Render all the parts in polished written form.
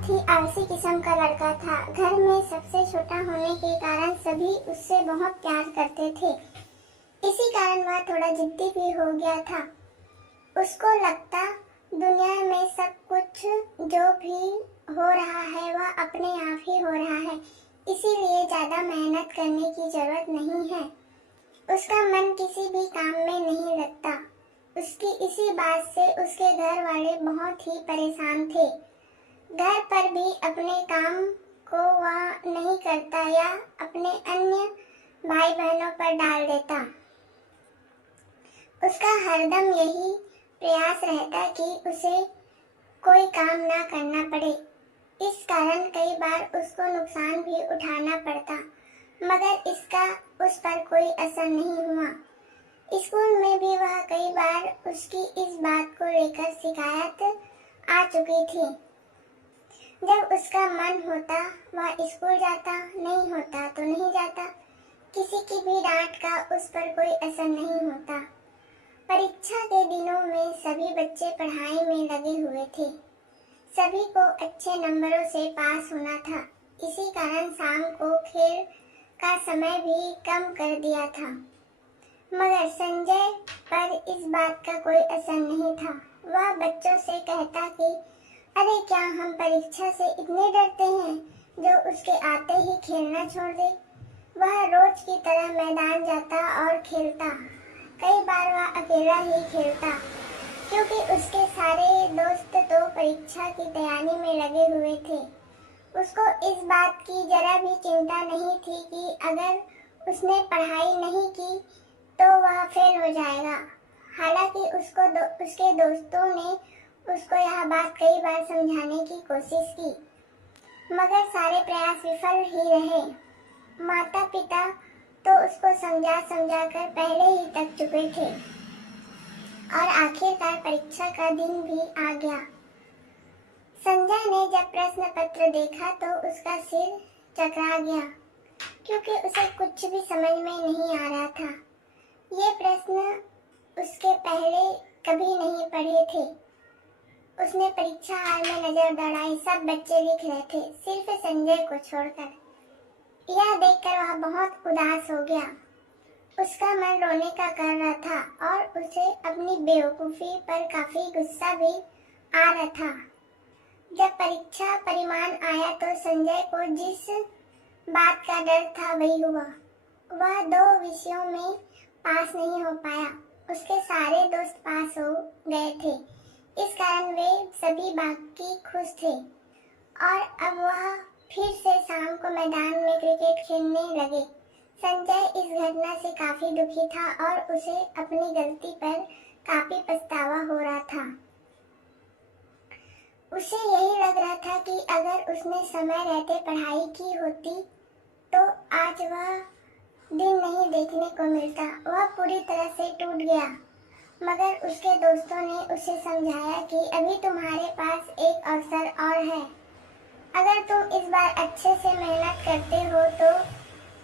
बहुत ही आलसी किस्म का लड़का था। घर में सबसे छोटा होने के कारण सभी उससे बहुत प्यार करते थे। इसी कारण वह थोड़ा जिद्दी भी हो गया था। उसको लगता दुनिया में सब कुछ जो भी हो रहा है वह अपने आप ही हो रहा है, इसीलिए ज्यादा मेहनत करने की जरूरत नहीं है। उसका मन किसी भी काम में नहीं लगता। उसकी इसी बात से उसके घर वाले बहुत ही परेशान थे। घर पर भी अपने काम को वह नहीं करता या अपने अन्य भाई बहनों पर डाल देता। उसका हरदम यही प्रयास रहता कि उसे कोई काम ना करना पड़े। इस कारण कई बार उसको नुकसान भी उठाना पड़ता, मगर इसका उस पर कोई असर नहीं हुआ। स्कूल में भी वह कई बार उसकी इस बात को लेकर शिकायत आ चुकी थी। जब उसका मन होता वह स्कूल जाता, नहीं होता तो नहीं जाता। किसी की भी डांट का उस पर कोई असर नहीं होता। परीक्षा के दिनों में सभी बच्चे पढ़ाई में लगे हुए थे। सभी को अच्छे नंबरों से पास होना था। इसी कारण शाम को खेल का समय भी कम कर दिया था। मगर संजय पर इस बात का कोई असर नहीं था। वह बच्चों से कहता कि अरे क्या हम परीक्षा से इतने डरते हैं जो उसके आते ही खेलना छोड़ दे। वह रोज की तरह मैदान जाता और खेलता। कई बार वह अकेला ही खेलता, क्योंकि उसके सारे दोस्त तो परीक्षा की तैयारी में लगे हुए थे। उसको इस बात की जरा भी चिंता नहीं थी कि अगर उसने पढ़ाई नहीं की तो वह फेल हो जाएगा। हालांकि उसके दोस्तों ने उसको यह बात कई बार समझाने की कोशिश की, मगर सारे प्रयास विफल ही रहे। माता पिता तो उसको समझा समझा कर पहले ही थक चुके थे और आखिरकार परीक्षा का दिन भी आ गया। संजय ने जब प्रश्न पत्र देखा तो उसका सिर चकरा गया, क्योंकि उसे कुछ भी समझ में नहीं आ रहा था। ये प्रश्न उसके पहले कभी नहीं पढ़े थे। उसने परीक्षा हाल में नजर दौड़ाई, सब बच्चे लिख रहे थे, सिर्फ संजय को छोड़कर। यह देखकर वह बहुत उदास हो गया। उसका मन रोने का कर रहा था और उसे अपनी बेवकूफी पर काफी गुस्सा भी आ रहा था। जब परीक्षा परिणाम आया तो संजय को जिस बात का डर था वही हुआ। वह 2 विषयों में पास नहीं हो पाया। उसके सारे दोस्त पास हो गए थे, इस कारण वे सभी बाकी खुश थे और अब वह फिर से शाम को मैदान में क्रिकेट खेलने लगे। संजय इस घटना से काफी दुखी था और उसे अपनी गलती पर काफी पछतावा हो रहा था। उसे यही लग रहा था कि अगर उसने समय रहते पढ़ाई की होती तो आज वह दिन नहीं देखने को मिलता। वह पूरी तरह से टूट गया, मगर उसके दोस्तों ने उसे समझाया कि अभी तुम्हारे पास एक अवसर और है। अगर तुम इस बार अच्छे से मेहनत करते हो तो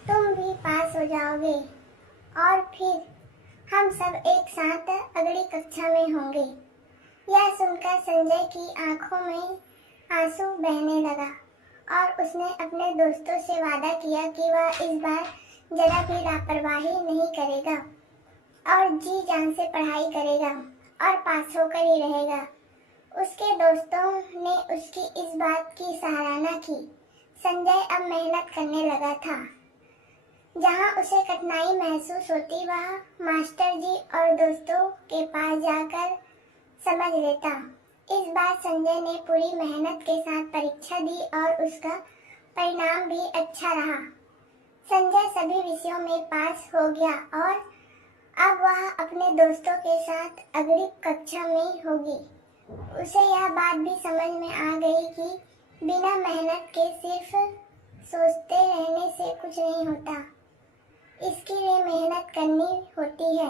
तुम भी पास हो जाओगे और फिर हम सब एक साथ अगली कक्षा में होंगे। यह सुनकर संजय की आंखों में आंसू बहने लगा और उसने अपने दोस्तों से वादा किया कि वह इस बार जरा भी लापरवाही नहीं करेगा और जी जान से पढ़ाई करेगा और पास होकर ही रहेगा। उसके दोस्तों ने उसकी इस बात की सराहना की। संजय अब मेहनत करने लगा था। जहां उसे कठिनाई महसूस होती वह मास्टर जी और दोस्तों के पास जाकर समझ लेता। इस बार संजय ने पूरी मेहनत के साथ परीक्षा दी और उसका परिणाम भी अच्छा रहा। संजय सभी विषयों में पास हो गया और अब वह अपने दोस्तों के साथ अगली कक्षा में होगी। उसे यह बात भी समझ में आ गई कि बिना मेहनत के सिर्फ सोचते रहने से कुछ नहीं होता। इसके लिए मेहनत करनी होती है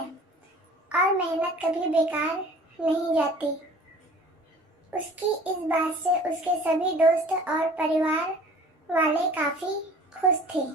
और मेहनत कभी बेकार नहीं जाती। उसकी इस बात से उसके सभी दोस्त और परिवार वाले काफी खुश थे।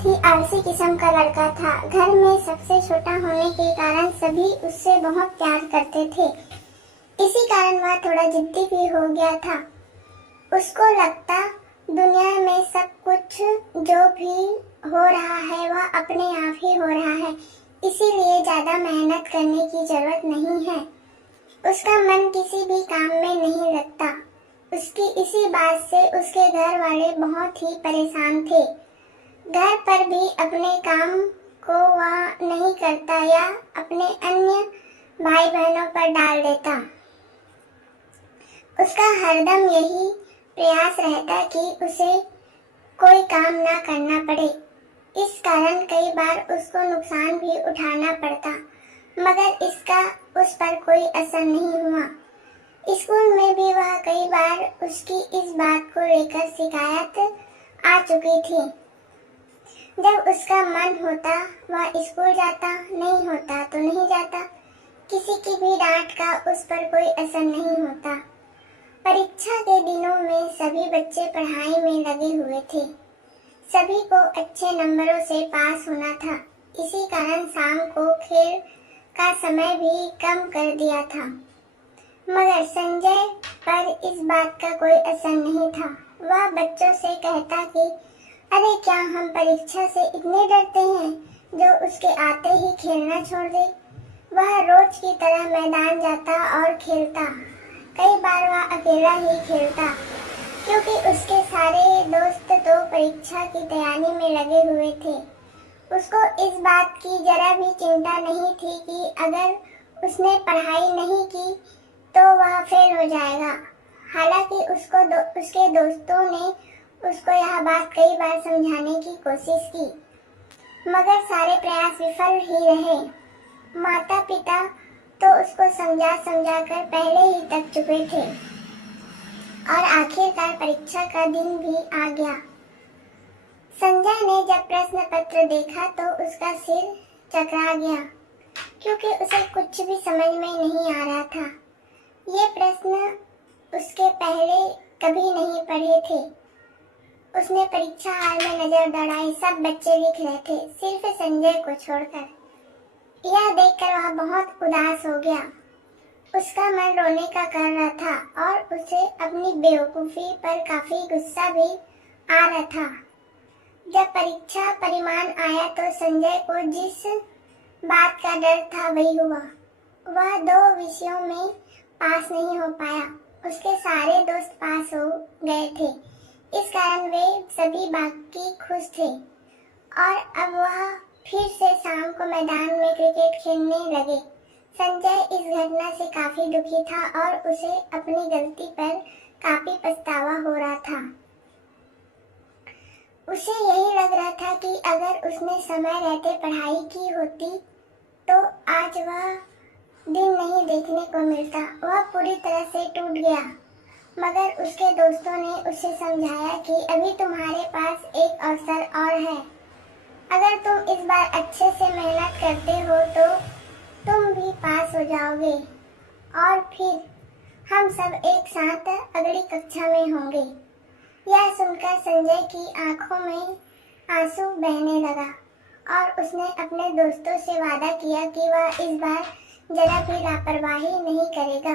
बहुत ही आलसी किस्म का लड़का था। घर में सबसे छोटा होने के कारण सभी उससे बहुत प्यार करते थे। इसी कारण वह थोड़ा जिद्दी भी हो गया था। उसको लगता दुनिया में सब कुछ जो भी हो रहा है वह अपने आप ही हो रहा है, इसीलिए ज्यादा मेहनत करने की जरूरत नहीं है। उसका मन किसी भी काम में नहीं लगता। उसकी इसी बात से उसके घर वाले बहुत ही परेशान थे। घर पर भी अपने काम को वह नहीं करता या अपने अन्य भाई बहनों पर डाल देता। उसका हरदम यही प्रयास रहता कि उसे कोई काम ना करना पड़े। इस कारण कई बार उसको नुकसान भी उठाना पड़ता, मगर इसका उस पर कोई असर नहीं हुआ। स्कूल में भी वह कई बार उसकी इस बात को लेकर शिकायत आ चुकी थी। जब उसका मन होता वह स्कूल जाता, नहीं होता तो नहीं जाता। किसी की भी डांट का उस पर कोई असर नहीं होता। परीक्षा के दिनों में सभी बच्चे पढ़ाई में लगे हुए थे। सभी को अच्छे नंबरों से पास होना था। इसी कारण शाम को खेल का समय भी कम कर दिया था। मगर संजय पर इस बात का कोई असर नहीं था। वह बच्चों से कहता कि अरे क्या हम परीक्षा से इतने डरते हैं जो उसके आते ही खेलना छोड़ दे। वह रोज की तरह मैदान जाता और खेलता। कई बार वह अकेला ही खेलता, क्योंकि उसके सारे दोस्त तो परीक्षा की तैयारी में लगे हुए थे। उसको इस बात की जरा भी चिंता नहीं थी कि अगर उसने पढ़ाई नहीं की तो वह फेल हो जाएगा। हालांकि उसके दोस्तों ने उसको यह बात कई बार समझाने की कोशिश की, मगर सारे प्रयास विफल ही रहे। माता पिता तो उसको समझा समझा कर पहले ही थक चुके थे और आखिरकार परीक्षा का दिन भी आ गया। संजय ने जब प्रश्न पत्र देखा तो उसका सिर चकरा गया, क्योंकि उसे कुछ भी समझ में नहीं आ रहा था। ये प्रश्न उसके पहले कभी नहीं पढ़े थे। उसने परीक्षा हाल में नजर दौड़ाई, सब बच्चे लिख रहे थे, सिर्फ संजय को छोड़कर। यह देखकर वह बहुत उदास हो गया। उसका मन रोने का कर रहा था और उसे अपनी बेवकूफी पर काफी गुस्सा भी आ रहा था। जब परीक्षा परिणाम आया तो संजय को जिस बात का डर था वही हुआ। वह 2 विषयों में पास नहीं हो पाया। उसके सारे दोस्त पास हो गए थे, इस कारण वे सभी बाकी खुश थे और अब वह फिर से शाम को मैदान में क्रिकेट खेलने लगे। संजय इस घटना से काफी दुखी था और उसे अपनी गलती पर काफी पछतावा हो रहा था। उसे यही लग रहा था कि अगर उसने समय रहते पढ़ाई की होती तो आज वह दिन नहीं देखने को मिलता। वह पूरी तरह से टूट गया, मगर उसके दोस्तों ने उसे समझाया कि अभी तुम्हारे पास एक अवसर और है। अगर तुम इस बार अच्छे से मेहनत करते हो तो तुम भी पास हो जाओगे और फिर हम सब एक साथ अगली कक्षा में होंगे। यह सुनकर संजय की आंखों में आंसू बहने लगा और उसने अपने दोस्तों से वादा किया कि वह इस बार जरा भी लापरवाही नहीं करेगा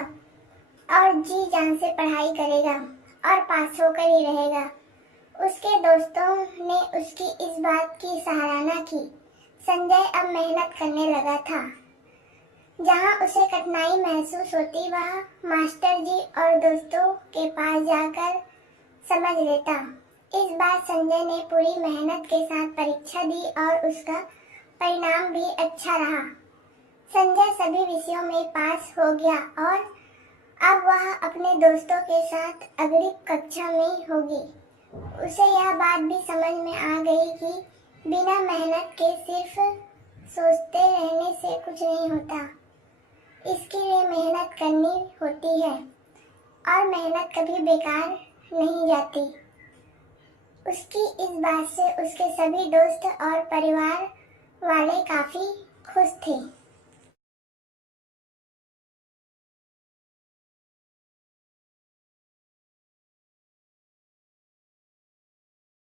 और जी जान से पढ़ाई करेगा और पास होकर ही रहेगा। उसके दोस्तों ने उसकी इस बात की सराहना की। संजय अब मेहनत करने लगा था। जहां उसे कठिनाई महसूस होती वह मास्टर जी और दोस्तों के पास जाकर समझ लेता। इस बार संजय ने पूरी मेहनत के साथ परीक्षा दी और उसका परिणाम भी अच्छा रहा। संजय सभी विषयों में पास हो गया और अब वह अपने दोस्तों के साथ अगली कक्षा में होगी। उसे यह बात भी समझ में आ गई कि बिना मेहनत के सिर्फ सोचते रहने से कुछ नहीं होता। इसके लिए मेहनत करनी होती है और मेहनत कभी बेकार नहीं जाती। उसकी इस बात से उसके सभी दोस्त और परिवार वाले काफी खुश थे।